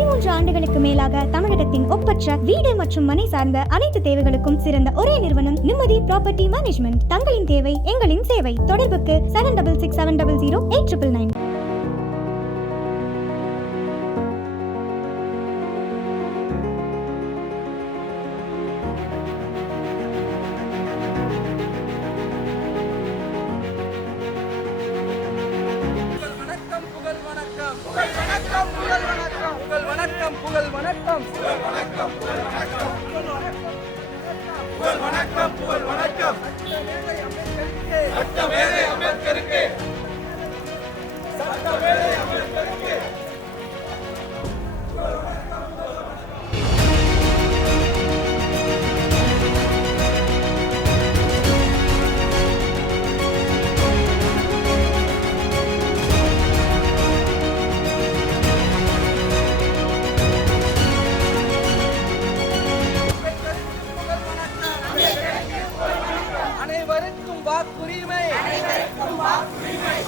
13 ஆண்டுகளுக்கு மேலாக தமிழகத்தின் ஒப்பற்ற வீடு மற்றும் மனை சார்ந்த அனைத்து தேவைகளுக்கும் சிறந்த ஒரே நிறுவனம் நிம்மதி ப்ராப்பர்ட்டி மேனேஜ்மெண்ட். தங்களின் தேவை எங்களின் சேவை. தொடர்புக்கு 7667008999.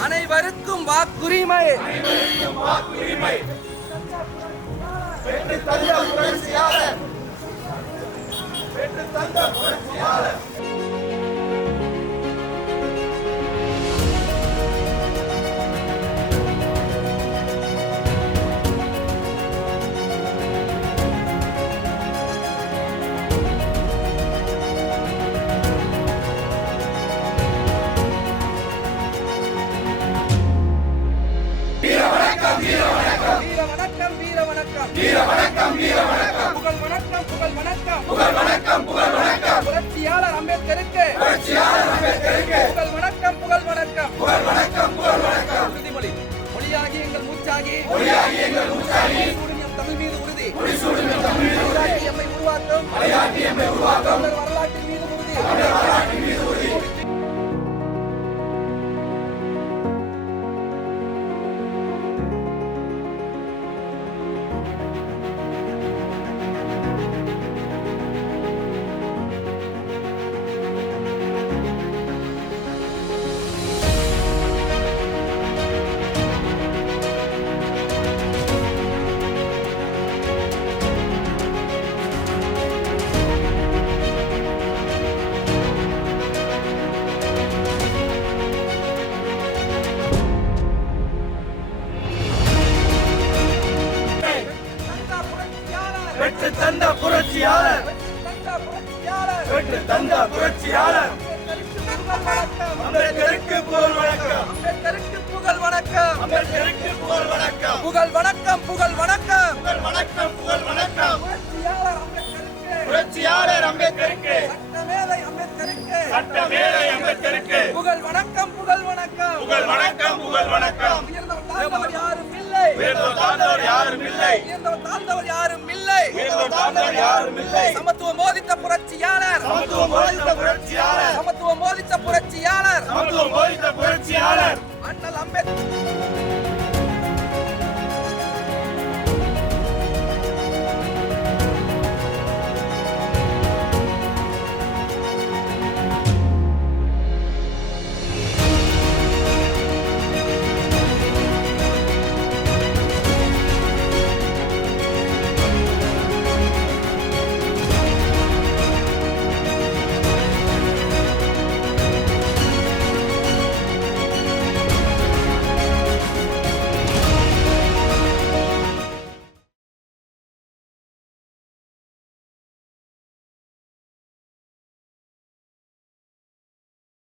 அனைவருக்கும் வாக்குரிமை பெற்று தந்த புரட்சியாளர் புரட்சியாளர் அம்பேத்கருக்கு புகழ் வணக்கம். உறுதிமொழி மொழியாகி எங்கள் மூச்சாகி தமிழ் மீது உறுதி எம்மை உருவாக்கும் வரலாற்றின் மீது உறுதி. பெற்று தந்த புரட்சியாளர் அம்பேத்கருக்கு புகழ் வணக்கம். புரட்சியாளர் அம்பேத்கருக்கு சட்டமேதை அம்பேத்கருக்கு புகழ் வணக்கம். யாரும் இல்லை. சமத்துவம் போதித்த புரட்சியாளர்